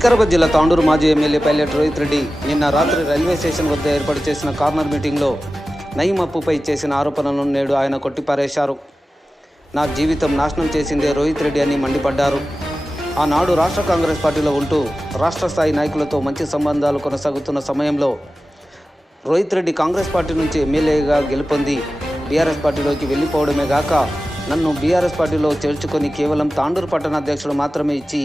వికారాబాద్ జిల్లా తాండూరు మాజీ MLA pilot Rohit Reddy నిన్న రాత్రి రైల్వే స్టేషన్ వద్ద ఏర్పాటు చేసిన కార్నర్ మీటింగ్లో నయీం అప్పుపై చేసిన ఆరోపణలను నేడు ఆయన కొట్టిపారేశారు. నా జీవితం నాశనం చేసిందే రోహిత్ రెడ్డి అని మండిపడ్డారు. ఆనాడు రాష్ట్ర కాంగ్రెస్ పార్టీలో ఉంటూ రాష్ట్ర స్థాయి నాయకులతో మంచి సంబంధాలు కొనసాగుతున్న సమయంలో రోహిత్ రెడ్డి కాంగ్రెస్ పార్టీ నుంచి ఎమ్మెల్యేగా గెలుపొంది. బీఆర్ఎస్ పార్టీలోకి వెళ్ళిపోవడమే గాక నన్ను బీఆర్ఎస్ పార్టీలో చేర్చుకొని కేవలం తాండూరు పట్టణ అధ్యక్షుడు మాత్రమే ఇచ్చి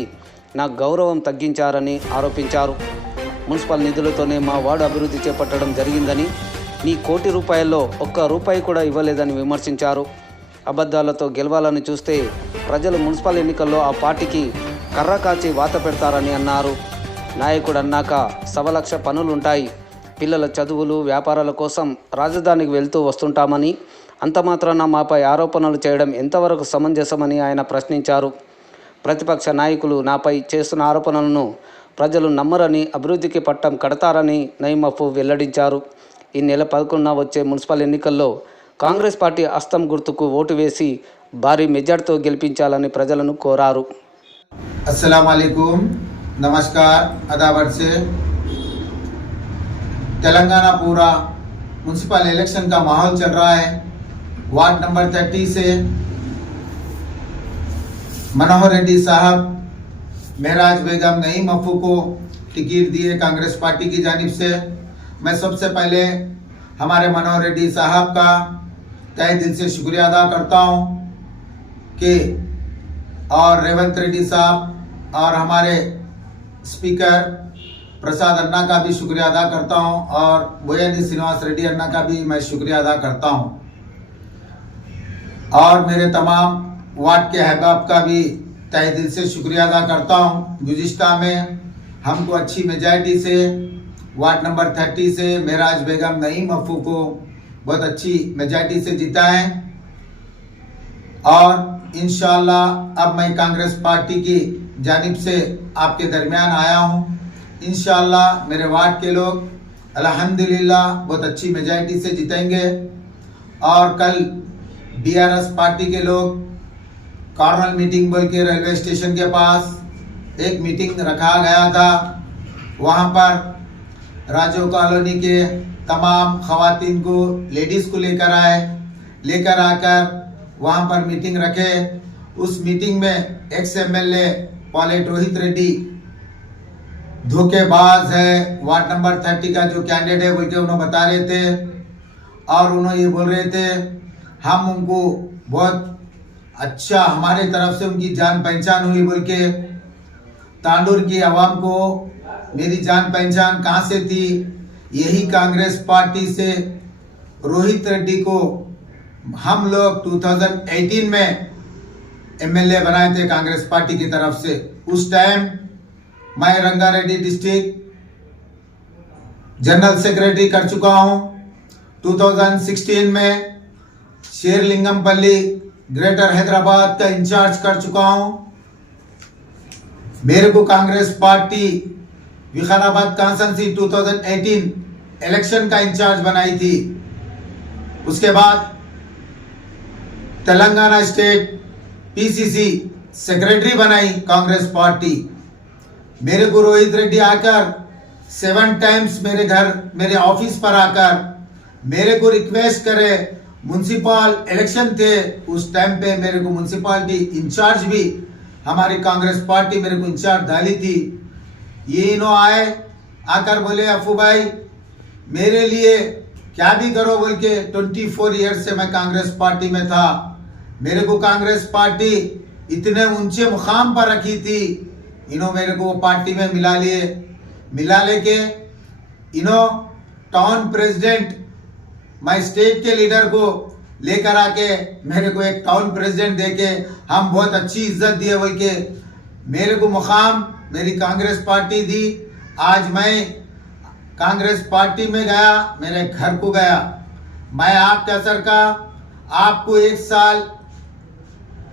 నా గౌరవం తగ్గించారని ఆరోపించారు. మున్సిపల్ నిధులతోనే మా వార్డు అభివృద్ధి చేపట్టడం జరిగిందని నీ కోటి రూపాయల్లో ఒక్క రూపాయి కూడా ఇవ్వలేదని విమర్శించారు. అబద్ధాలతో గెలవాలని చూస్తే ప్రజలు మున్సిపల్ ఎన్నికల్లో ఆ పార్టీకి కర్ర కాచి వాత పెడతారని అన్నారు. నాయకుడు అన్నాక సవలక్ష పనులుంటాయి. పిల్లల చదువులు వ్యాపారాల కోసం రాజధానికి వెళ్తూ వస్తుంటామని అంతమాత్రాన మాపై ఆరోపణలు చేయడం ఎంతవరకు సమంజసమని ఆయన ప్రశ్నించారు. ప్రతిపక్ష నాయకులు నాపై చేస్తున్న ఆరోపణలను ప్రజలు నమ్మరని అభివృద్ధికి పట్టం కడతారని నయమఫు వెల్లడించారు ఈ నెల పదకొండున వచ్చే మున్సిపల్ ఎన్నికల్లో కాంగ్రెస్ పార్టీ అస్తం గుర్తుకు ఓటు వేసి భారీ మెజార్టీతో గెలిపించాలని ప్రజలను కోరారు अस्सलाम वालेकुम नमस्कार अदावत से तेलंगाना पूरा म्यूनसिपल इलेक्शन का माहौल चल रहा है वार्ड नंबर थर्टी से मनोहर रेड्डी साहब महराज बेगम नईम अफू को टिकट दिए कांग्रेस पार्टी की जानिब से। मैं सबसे पहले हमारे मनोहर रेड्डी साहब का तय दिल से शुक्रिया अदा करता हूँ कि और रेवंत रेड्डी साहब और हमारे स्पीकर प्रसाद अन्ना का भी शुक्रिया अदा करता हूँ और बोयनी श्रीनिवास रेड्डी अन्ना का भी मैं शुक्रिया अदा करता हूँ। और मेरे तमाम वार्ड के अहबाब का भी तहे दिल से शुक्रिया अदा करता हूँ। गुजिश्ता में हमको अच्छी मेजॉरिटी से, वार्ड नंबर थर्टी से मेराज बेगम नईम अफू को बहुत अच्छी मेजॉरिटी से जीता है। और इन अब मैं कांग्रेस पार्टी की जानिब से आपके दरमियान आया हूँ। इनशाला मेरे वार्ड के लोग अल्हम्दुलिल्लाह बहुत अच्छी मेजॉरिटी से जीतेंगे। और कल बीआरएस पार्टी के लोग कॉर्नल मीटिंग बोल के रेलवे स्टेशन के पास एक मीटिंग रखा गया था। वहाँ पर राजो कॉलोनी के तमाम खवातीन को, लेडीज़ को लेकर आए, लेकर आकर वहाँ पर मीटिंग रखे। उस मीटिंग में ex M L A Pilot Rohit Reddy धोखेबाज है। वार्ड नंबर थर्टी का जो कैंडिडेट है, बोल के उन्होंने बता रहे थे और उन्होंने ये बोल रहे थे, हम उनको बहुत अच्छा हमारे तरफ़ से उनकी जान पहचान हुई, बोल के तांडूर की आवाम को, मेरी जान पहचान कहाँ से थी? यही कांग्रेस पार्टी से रोहित रेड्डी को हम लोग 2018 में एमएलए बनाए थे कांग्रेस पार्टी की तरफ़ से। उस टाइम मैं रंगारेड्डी डिस्ट्रिक्ट जनरल सेक्रेटरी कर चुका हूँ। 2016 में शेरलिंगमपल्ली ग्रेटर हैदराबाद का इंचार्ज कर चुका हूँ। मेरे को Congress party Vikarabad constituency 2018 election का इंचार्ज बनाई थी। उसके बाद तेलंगाना स्टेट पीसीसी सेक्रेटरी बनाई कांग्रेस पार्टी। मेरे को रोहित रेड्डी आकर सेवन टाइम्स मेरे घर, मेरे ऑफ़िस पर आकर मेरे को रिक्वेस्ट करे म्यूनसिपल इलेक्शन थे, उस टाइम पे मेरे को म्यूनसिपालिटी इंचार्ज भी, हमारी कांग्रेस पार्टी मेरे को इंचार्ज डाली थी। ये इन्हों आए, आकर बोले, अफू भाई, मेरे लिए क्या भी करो बोल के ट्वेंटी फोर ईयर से मैं कांग्रेस पार्टी में था। मेरे को कांग्रेस पार्टी इतने ऊँचे मुकाम पर रखी थी। इन्हों मेरे को पार्टी में मिला लिए। मिला लेके इन्हों टाउन प्रेसिडेंट मैं स्टेट के लीडर को लेकर आके मेरे को एक टाउन प्रेसिडेंट देके हम बहुत अच्छी इज़्ज़त दिए बोल के मेरे को मुकाम मेरी कांग्रेस पार्टी दी। आज मैं कांग्रेस पार्टी में गया, मेरे घर को गया। मैं आपके का, आपको एक साल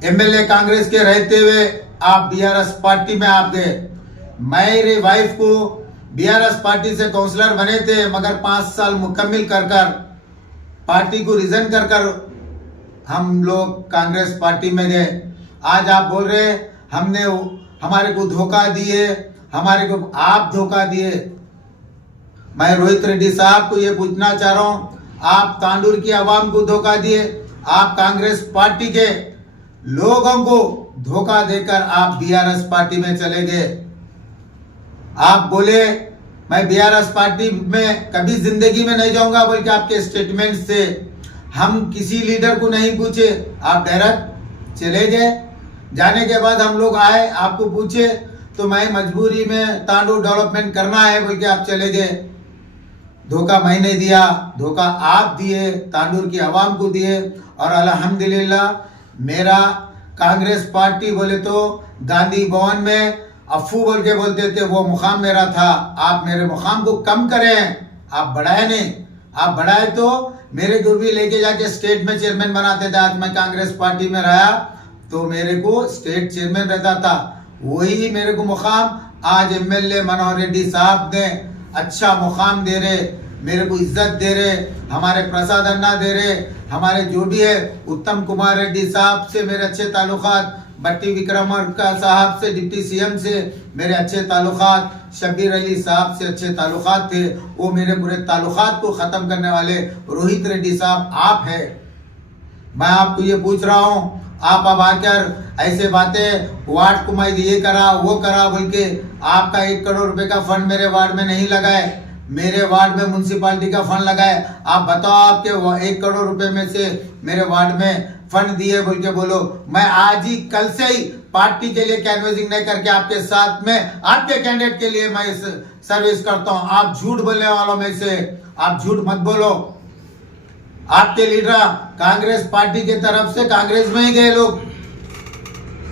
एमएलए कांग्रेस के रहते हुए आप बीआरएस पार्टी में आप गए। मेरे वाइफ को बीआरएस पार्टी से काउंसलर बने थे, मगर पाँच साल मुकम्मल कर कर पार्टी को रिजाइन कर कर हम लोग कांग्रेस पार्टी में गए। आज आप बोल रहे हमने हमारे को धोखा दिए, हमारे को आप धोखा दिए। मैं रोहित रेड्डी साहब को ये पूछना चाह रहा हूँ, आप तांडूर की आवाम को धोखा दिए, आप कांग्रेस पार्टी के लोगों को धोखा देकर आप बीआरएस पार्टी में चले गए। आप बोले मैं बीआरएस पार्टी में कभी ज़िंदगी में नहीं जाऊँगा बोल के आपके स्टेटमेंट से। हम किसी लीडर को नहीं पूछे। आप डायरेक्ट चले गए। जाने के बाद हम लोग आए, आपको पूछे तो मैं मजबूरी में तांडू डेवलपमेंट करना है बोल के आप चले गए। धोखा मैंने दिया, धोखा आप दिए तांडूर की आवाम को दिए। और अल्हम्दुलिल्लाह, मेरा कांग्रेस पार्टी बोले तो गांधी भवन में अफू बोल के बोलते थे, वो मुकाम मेरा था, आप मेरे मुकाम को कम करें, आप बढ़ाए नहीं। आप बढ़ाए तो मेरे को भी लेके जाके स्टेट में चेयरमैन बनाते थे, आज मैं कांग्रेस पार्टी में रहा तो मेरे को स्टेट चेयरमैन रहता था। वही मेरे को मुकाम आज एमएलए मनोहर रेड्डी साहब ने अच्छा मुकाम दे रहे, मेरे को इज़्ज़त दे रहे, हमारे प्रसाद अन्ना दे रहे, हमारे जो भी है, उत्तम कुमार रेड्डी साहब से मेरे अच्छे ताल्लुकात बट्टी विक्रमार्का साहब से, डिप्टी सीएम से, मेरे अच्छे ताल्लुकात शबीर अली साहब से अच्छे ताल्लुकात थे, वो मेरे पूरे ताल्लुकात को ख़त्म करने वाले रोहित रेड्डी साहब आप है। मैं आपको ये पूछ रहा हूँ, आप अब आकर ऐसे बातें, वार्ड को मैं ये करा, वो करा, बोल के आपका एक करोड़ रुपए का फंड मेरे वार्ड में नहीं लगाए मेरे वार्ड में म्यूनसिपालिटी का फंड लगाए आप बताओ आपके एक करोड़ रुपए में से मेरे वार्ड में फंड दिए बोल के बोलो। मैं आज ही कल से ही पार्टी के लिए कैनवेसिंग नहीं करके आपके साथ में, आपके कैंडिडेट के लिए मैं सर्विस करता हूँ। आप झूठ बोलने वालों में से, आप झूठ मत बोलो। आपके लीडर कांग्रेस पार्टी के तरफ़ से कांग्रेस में ही गए लोग।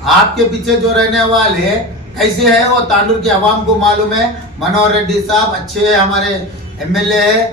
आपके पीछे जो रहने वाले कैसे है वो तांडूर की आवाम को मालूम है। मनोहर रेड्डी साहब अच्छे है, हमारे एमएलए है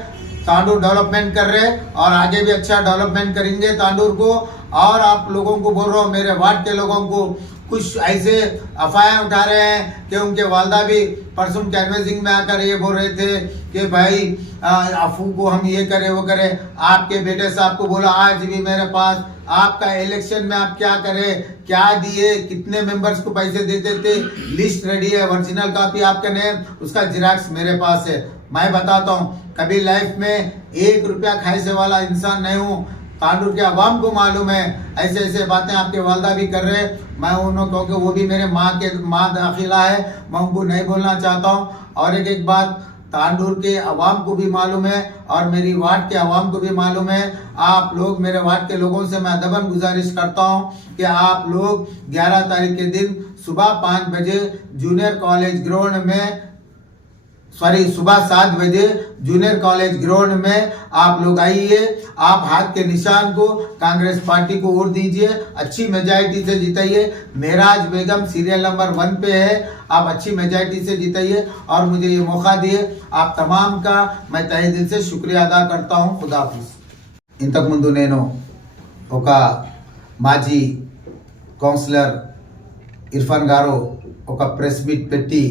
तांडूर डेवलपमेंट कर रहे और आगे भी अच्छा डेवलपमेंट करेंगे तांडूर को। और आप लोगों को बोल रहा हूँ, मेरे वार्ड के लोगों को कुछ ऐसे अफवाहें उठा रहे हैं कि उनके वालदा भी परसों कैनवेसिंग में आकर ये बोल रहे थे कि भाई अफू को हम ये करें, वो करें। आपके बेटे साहब को बोला, आज भी मेरे पास आपका इलेक्शन में आप क्या करें? क्या दिए? कितने मेंबर्स को पैसे देते थे? लिस्ट रेडी है ओरिजिनल कॉपी आपका नेम उसका जिराक्स मेरे पास है। मैं बताता हूँ, कभी लाइफ में एक रुपया खाए से वाला इंसान नहीं हूँ। तांडूर के आवाम को मालूम है, ऐसे ऐसे बातें आपके वालदा भी कर रहे हैं। मैं उन्होंने क्योंकि वो भी मेरे माँ के, माँ दाखिला है, मैं उनको नहीं बोलना चाहता हूँ। और एक एक बात तांडूर के अवाम को भी मालूम है और मेरी वार्ड के अवाम को भी मालूम है। आप लोग, मेरे वार्ड के लोगों से मैं दबन गुजारिश करता हूँ कि आप लोग 11 तारीख के दिन सुबह पाँच बजे जूनियर कॉलेज ग्राउंड में सॉरी सुबह सात बजे जूनियर कॉलेज ग्राउंड में आप लोग आइए आप हाथ के निशान को कांग्रेस पार्टी को वोट दीजिए अच्छी मेजॉरिटी से जिताइए Meraj Begum serial number one पे है आप अच्छी मेजॉरिटी से जिताइए और मुझे ये मौका दिए आप तमाम का मैं तहे दिल से शुक्रिया अदा करता हूँ खुदाफिज ఇంతకుముందు నేను ఒక మాజీ కౌన్సిలర్ ఇర్ఫాన్ గారు ఒక ప్రెస్ మీట్ పెట్టి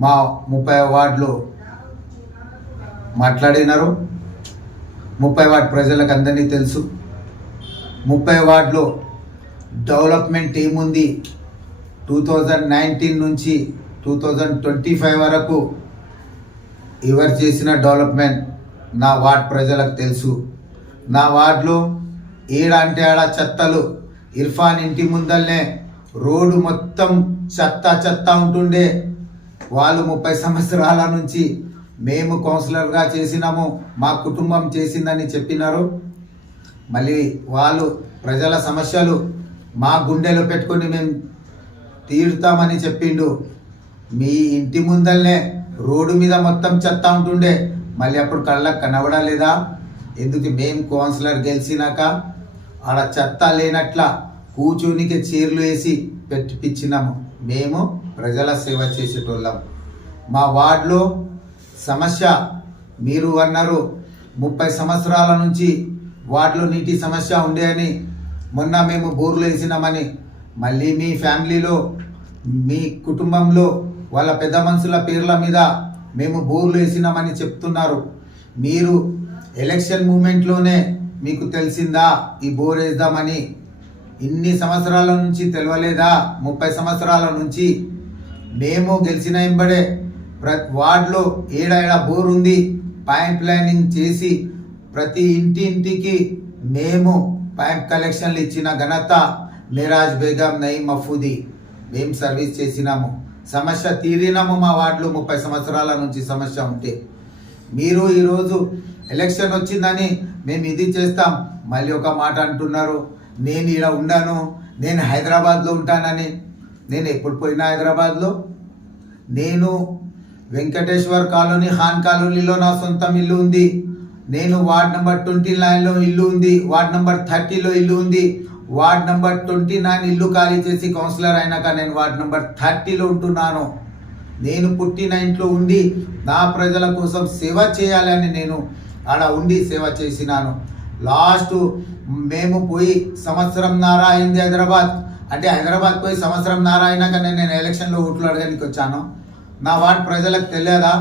మా ముప్పై వార్డులు మాట్లాడినారు. ముప్పై వార్డు ప్రజలకు అందరినీ తెలుసు. ముప్పై వార్డులో డెవలప్మెంట్ టీం ఉంది. టూ థౌజండ్ నైన్టీన్ నుంచి టూ థౌజండ్ ట్వంటీ ఫైవ్ వరకు ఎవరు చేసిన డెవలప్మెంట్ నా వార్డ్ ప్రజలకు తెలుసు. నా వార్డులో ఏడ అంటే ఆడ చెత్తలు. ఇర్ఫాన్ ఇంటి ముందల్నే రోడ్డు మొత్తం చెత్త చెత్త ఉంటుండే. వాళ్ళు ముప్పై సంవత్సరాల నుంచి మేము కౌన్సిలర్గా చేసినాము మా కుటుంబం చేసిందని చెప్పినారు. మళ్ళీ వాళ్ళు ప్రజల సమస్యలు మా గుండెలో పెట్టుకొని మేము తీరుతామని చెప్పిండు. మీ ఇంటి ముందల్నే రోడ్డు మీద మొత్తం చెత్త ఉంటుండే మళ్ళీ అప్పుడు కళ్ళకు కనబడలేదా? ఎందుకు మేము కౌన్సిలర్ గెలిచినాక ఆడ చెత్త లేనట్ల కూర్చోనికి చీరలు వేసి పెట్టిపించినాము మేము ప్రజల సేవ చేసేటోళ్ళం. మా వార్డులో సమస్య మీరు అన్నారు. ముప్పై సంవత్సరాల నుంచి వార్డులో నీటి సమస్య ఉండే అని మొన్న మేము బోర్లు వేసినామని మళ్ళీ మీ ఫ్యామిలీలో మీ కుటుంబంలో వాళ్ళ పెద్ద మనుషుల పేర్ల మీద మేము బోర్లు వేసినామని చెప్తున్నారు. మీరు ఎలక్షన్ మూమెంట్లోనే మీకు తెలిసిందా? ఈ బోర్ వేద్దామని. ఇన్ని సంవత్సరాల నుంచి తెలవలేదా ముప్పై సంవత్సరాల నుంచి మేము గెలిచిన ఎంబడే ప్ర వార్డులో ఏడాడ బోర్ ఉంది పైప్ లైనింగ్ చేసి ప్రతి ఇంటి ఇంటికి మేము పైప్ కలెక్షన్లు ఇచ్చిన ఘనత మిరాజ్ బేగం నయీ మఫూది. మేము సర్వీస్ చేసినాము. సమస్య తీరినాము మా వార్డులో ముప్పై సంవత్సరాల నుంచి సమస్య ఉంటే. మీరు ఈరోజు ఎలక్షన్ వచ్చిందని మేము ఇది చేస్తాం. మళ్ళీ ఒక మాట అంటున్నారు. నేను ఇలా ఉన్నాను నేను హైదరాబాద్లో ఉంటానని నేను ఎప్పుడు పోయినా హైదరాబాద్లో. నేను వెంకటేశ్వర్ కాలనీ ఖాన్ కాలనీలో నా సొంతం ఇల్లు ఉంది. నేను వార్డ్ నెంబర్ ట్వంటీ నైన్లో ఇల్లు ఉంది. వార్డ్ నెంబర్ థర్టీలో ఇల్లు ఉంది. వార్డ్ నెంబర్ ట్వంటీ నైన్ ఇల్లు ఖాళీ చేసి కౌన్సిలర్ అయినాక నేను వార్డ్ నెంబర్ థర్టీలో ఉంటున్నాను. నేను పుట్టిన ఇంట్లో ఉండి నా ప్రజల కోసం సేవ చేయాలని నేను ఆడ ఉండి సేవ చేసినాను. లాస్ట్ మేము పోయి సంవత్సరం నారా అయింది హైదరాబాద్. అంటే హైదరాబాద్ పోయి సంవత్సరం నారా నేను ఎలక్షన్లో ఓట్లు అడగడానికి వచ్చాను. నా వార్డ్ ప్రజలకు తెలియదా?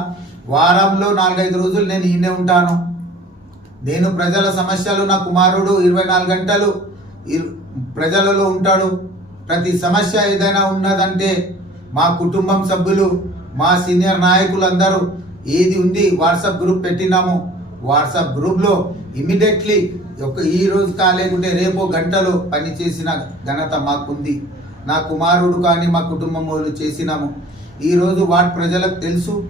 వారంలో నాలుగైదు రోజులు నేను ఈయనే ఉంటాను. నేను ప్రజల సమస్యలు నా కుమారుడు ఇరవై నాలుగు గంటలు ప్రజలలో ఉంటాడు. ప్రతి సమస్య ఏదైనా ఉన్నదంటే మా కుటుంబం సభ్యులు మా సీనియర్ నాయకులందరూ ఏది ఉంది వాట్సాప్ గ్రూప్ పెట్టినాము. వాట్సాప్ గ్రూప్లో ఇమీడియట్లీ ఒక ఈ రోజు కాలేకుంటే రేపు గంటలో పనిచేసిన ఘనత మాకుంది. నా కుమారుడు కానీ మా కుటుంబం వాళ్ళు చేసినాము. ఈరోజు వాటి ప్రజలకు తెలుసు?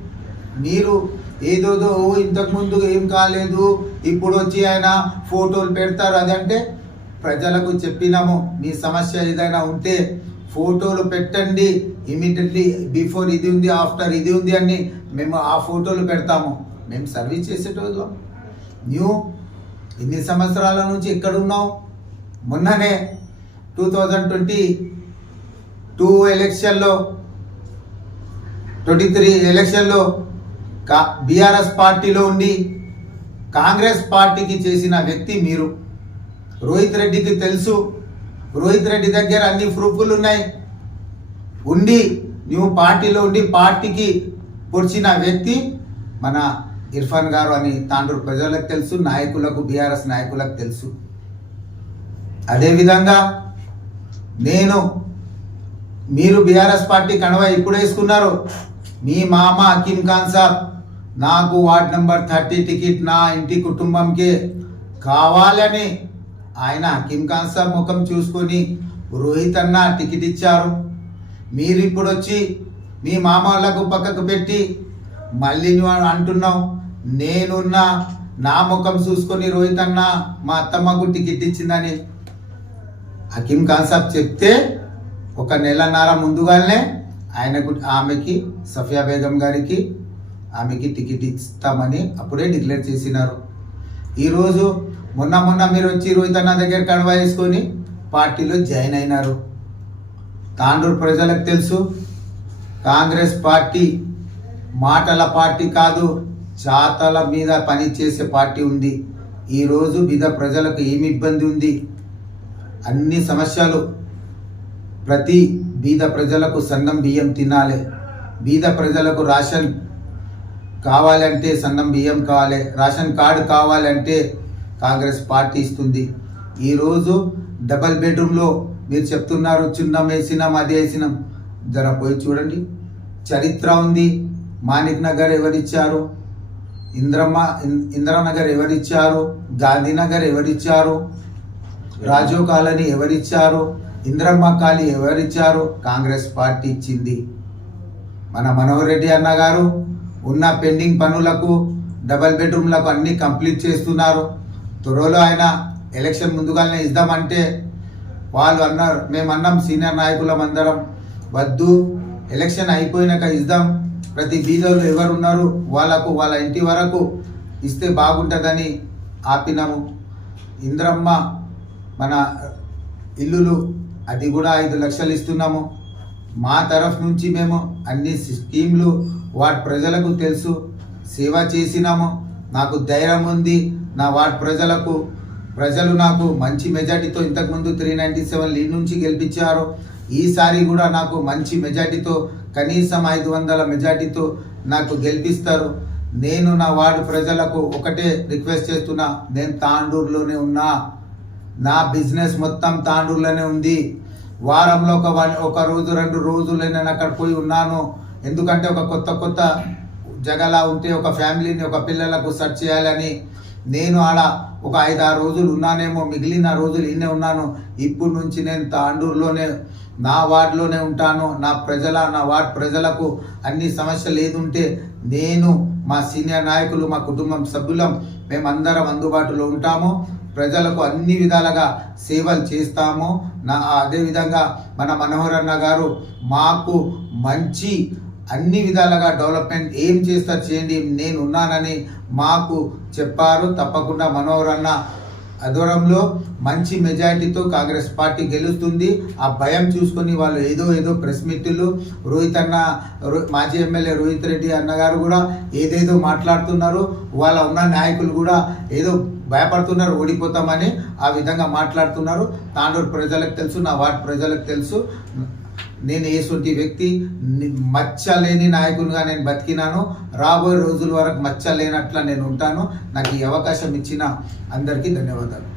మీరు ఏదోదో "ఓ, ఇంతకుముందు ఏం కాలేదు ఇప్పుడు వచ్చి ఆయన ఫోటోలు పెడతారు. అదంటే ప్రజలకు చెప్పినాము. మీ సమస్య ఏదైనా ఉంటే ఫోటోలు పెట్టండి. ఇమీడియట్లీ బిఫోర్ ఇది ఉంది ఆఫ్టర్ ఇది ఉంది అని మేము ఆ ఫోటోలు పెడతాము. మేము సర్వీస్ చేసేటోళ్ళం. న్యూ ఇన్ని సంవత్సరాల నుంచి ఎక్కడున్నావు? మొన్ననే టూ థౌజండ్ ట్వంటీ టూ ఎలక్షన్లో ట్వంటీ త్రీ ఎలక్షన్లో కా బీఆర్ఎస్ పార్టీలో ఉండి కాంగ్రెస్ పార్టీకి చేసిన వ్యక్తి మీరు. రోహిత్ రెడ్డికి తెలుసు. రోహిత్ రెడ్డి దగ్గర అన్ని ప్రూఫ్లు ఉన్నాయి. ఉండి నువ్వు పార్టీలో ఉండి పార్టీకి పొడిచిన వ్యక్తి మన ఇర్ఫాన్ గారు అని తాండ్రు ప్రజలకు తెలుసు నాయకులకు బీఆర్ఎస్ నాయకులకు తెలుసు. అదేవిధంగా నేను మీరు బీఆర్ఎస్ పార్టీ కణవ ఇప్పుడు వేసుకున్నారు. మీ మామ అకీమ్ ఖాన్ సాబ్ నాకు వార్డ్ నెంబర్ థర్టీ టికెట్ నా ఇంటి కుటుంబంకి కావాలని ఆయన హకీం ఖాన్ సాబ్ ముఖం చూసుకొని రోహిత్ అన్న టికెట్ ఇచ్చారు. మీరు ఇప్పుడు వచ్చి మీ మామ వాళ్ళకు పక్కకు పెట్టి మళ్ళీ అంటున్నావు. నేనున్నా నా ముఖం చూసుకొని రోహిత్ అన్న మా అత్తమ్మకు టికెట్ ఇచ్చిందని హకీం ఖాన్ సాబ్ చెప్తే ఒక నెలన్నర ముందుగానే ఆయనకు ఆమెకి సఫియా బేగం గారికి ఆమెకి టికెట్ ఇస్తామని అప్పుడే డిక్లేర్ చేసినారు. ఈరోజు మొన్న మొన్న మీరు వచ్చి రోహిత్ అన్న దగ్గర కడవ వేసుకొని పార్టీలో జాయిన్ అయినారు. తాండూరు ప్రజలకు తెలుసు కాంగ్రెస్ పార్టీ మాటల పార్టీ కాదు చాతల మీద పనిచేసే పార్టీ ఉంది. ఈరోజు బీద ప్రజలకు ఏమి ఇబ్బంది ఉంది? అన్ని సమస్యలు ప్రతి బీద ప్రజలకు సన్నం బియ్యం తినాలి. బీద ప్రజలకు రేషన్ కావాలంటే సన్నం బియ్యం కావాలి. రేషన్ కార్డు కావాలంటే కాంగ్రెస్ పార్టీ ఇస్తుంది. ఈరోజు డబల్ బెడ్రూమ్లో మీరు చెప్తున్నారు చిన్నం వేసినాం అది వేసినాం. జర పోయి చూడండి. చరిత్ర ఉంది. మాణిక్ నగర్ ఎవరిచ్చారు? ఇంద్రమ్మ ఇన్- ఎవరిచ్చారు? గాంధీనగర్ ఎవరిచ్చారు? రాజీవ్ కాలనీ ఎవరిచ్చారు? ఇంద్రమ్మ కాళీ ఎవరిచ్చారు? కాంగ్రెస్ పార్టీ ఇచ్చింది. మన మనోహర్ రెడ్డి అన్న గారు ఉన్న పెండింగ్ పనులకు డబల్ బెడ్రూమ్లకు అన్ని కంప్లీట్ చేస్తున్నారు. త్వరలో ఆయన ఎలక్షన్ ముందుగానే ఇద్దామంటే వాళ్ళు అన్నారు మేము అన్నాం సీనియర్ నాయకులం అందరం వద్దు ఎలక్షన్ అయిపోయినాక ఇద్దాం. ప్రతి బీదోళ్ళు ఎవరు ఉన్నారు వాళ్ళకు వాళ్ళ ఇంటి వరకు ఇస్తే బాగుంటుందని ఆపినాము. ఇంద్రమ్మ మన ఇల్లులు అది కూడా ఐదు లక్షలు ఇస్తున్నాము. మా తరఫు నుంచి మేము అన్ని స్కీమ్లు వాటి ప్రజలకు తెలుసు. సేవ చేసినాము. నాకు ధైర్యం ఉంది. నా వార్డ్ ప్రజలకు ప్రజలు నాకు మంచి మెజార్టీతో ఇంతకుముందు త్రీ నైంటీ సెవెన్ లీడ్ నుంచి గెలిపించారు. ఈసారి కూడా నాకు మంచి మెజార్టీతో కనీసం ఐదు వందల మెజార్టీతో నాకు గెలిపిస్తారు. నేను నా వార్డు ప్రజలకు ఒకటే రిక్వెస్ట్ చేస్తున్నా నేను తాండూరులోనే ఉన్నా. నా బిజినెస్ మొత్తం తాండూరులోనే ఉంది. వారంలో ఒక వన్- ఒక రోజు రెండు రోజులు నేను అక్కడ పోయి ఉన్నాను. ఎందుకంటే ఒక కొత్త కొత్త జగలా ఉంటే ఒక ఫ్యామిలీని ఒక పిల్లలకు సెర్చ్ చేయాలని నేను ఆడ ఒక ఐదు ఆరు రోజులు ఉన్నానేమో మిగిలిన రోజులు ఇన్నే ఉన్నాను. ఇప్పుడు నుంచి నేను తాండూరులోనే నా వార్డులోనే ఉంటాను నా ప్రజల నా వార్డ్ ప్రజలకు అన్ని సమస్యలు ఏదుంటే నేను మా సీనియర్ నాయకులు మా కుటుంబం సభ్యులం మేమందరం అందుబాటులో ఉంటాము. ప్రజలకు అన్ని విధాలుగా సేవలు చేస్తాము. నా అదేవిధంగా మన మనోహర్ అన్న గారు మాకు మంచి అన్ని విధాలుగా డెవలప్మెంట్ ఏం చేస్తారు చేయండి నేను ఉన్నానని మాకు చెప్పారు. తప్పకుండా మనోహర్ అన్న అదూరంలో మంచి మెజారిటీతో కాంగ్రెస్ పార్టీ గెలుస్తుంది. ఆ భయం చూసుకొని వాళ్ళు ఏదో ఏదో ప్రెస్ మీట్లు రోహిత్ అన్న మాజీ ఎమ్మెల్యే రోహిత్ రెడ్డి అన్నగారు కూడా ఏదేదో మాట్లాడుతున్నారు. వాళ్ళ ఉన్న నాయకులు కూడా ఏదో భయపడుతున్నారు ఓడిపోతామని ఆ విధంగా మాట్లాడుతున్నారు. తాండూరు ప్రజలకు తెలుసు నా వార్డు ప్రజలకు తెలుసు. నేను ఏసువంటి వ్యక్తి మచ్చలేని మచ్చ లేని నాయకునిగా నేను బతికినాను. రాబోయే రోజుల వరకు మచ్చలేనట్లా నేను ఉంటాను. నాకు ఈ అవకాశం ఇచ్చిన అందరికీ ధన్యవాదాలు.